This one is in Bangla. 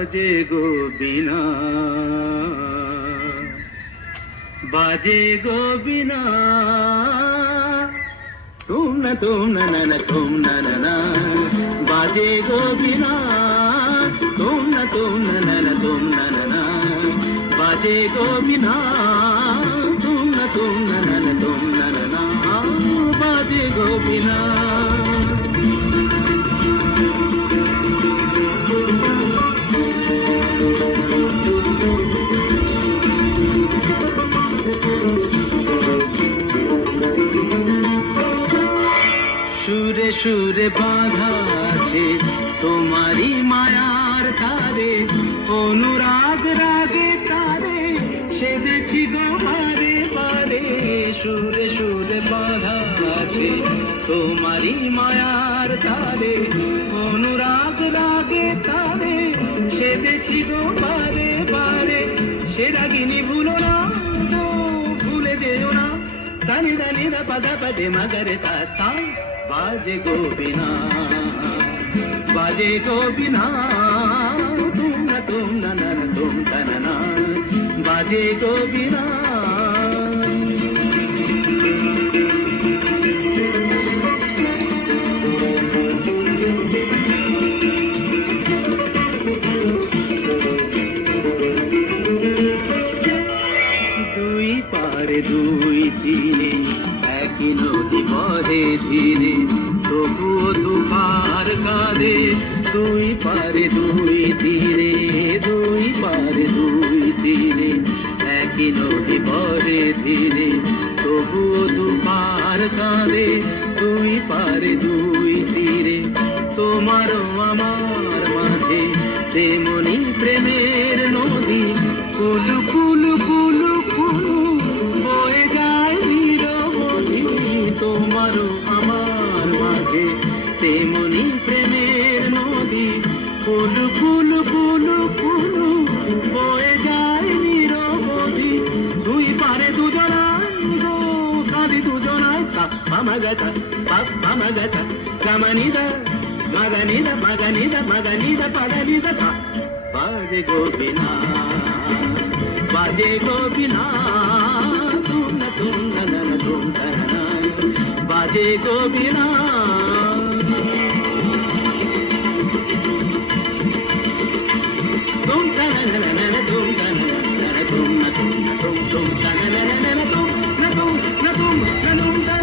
বাজে গো বিনা, বাজে গো বিনা, তুম না না তুম না না, বাজে গো বিনা, তুম না না তুম না না, বাজে গো বিনা, তুম না না তুম না না, বাজে গো বিনা। সুরে সুরে বাঁধা আছে তোমারি মায়ার তারে, অনুরাগ রাগে তারে সেদেছি গো বারে বারে। সুরে সুরে বাঁধা আছে তোমারি মায়ার তারে, অনুরাগ রাগে তারে সেদেছি গো বারে বারে। সে রাগিনী ভুলো না, ভুলে যেও না, দানি দানি দা পদা পদে মগরে তা, বাজে গো বিনা, বাজে গো বিনা, তুম না তুম না, বাজে গো বিনা। দুই পারে দুই তীরে একই নদী বহে ধীরে, তবুও দুপার কাঁদে। দুই পারে দুই তীরে, দুই পারে দুই তীরে একই নদী বহে ধীরে, তবুও দুপার কাঁদে। দুই পারে দুই তীরে তোমারও আমার মাঝে তেমনি প্রেমের নদী, কুলু কুলু কুলু কুলু বয়ে যায় নিরবধি। তোমারও আমার মাঝে তেমনি প্রেমের নদী, কুলু কুলু কুলু কুলু বয়ে যায় নিরবধি। দুই পারে দুজনায় গো কাঁদি দুজনায়, মামাগাতা মামাগাতা গামানিদা মাগানিদা মাগানিদা মাগানিদা পাগানিদা তা, বাজে গো বিনা, বাজে গো বিনা, তুম না তুম না, বাজে গো বিনা। তুম না না তুম না তুম না তুম না তুম না তুম না তুম না তুম না তুম না তুম না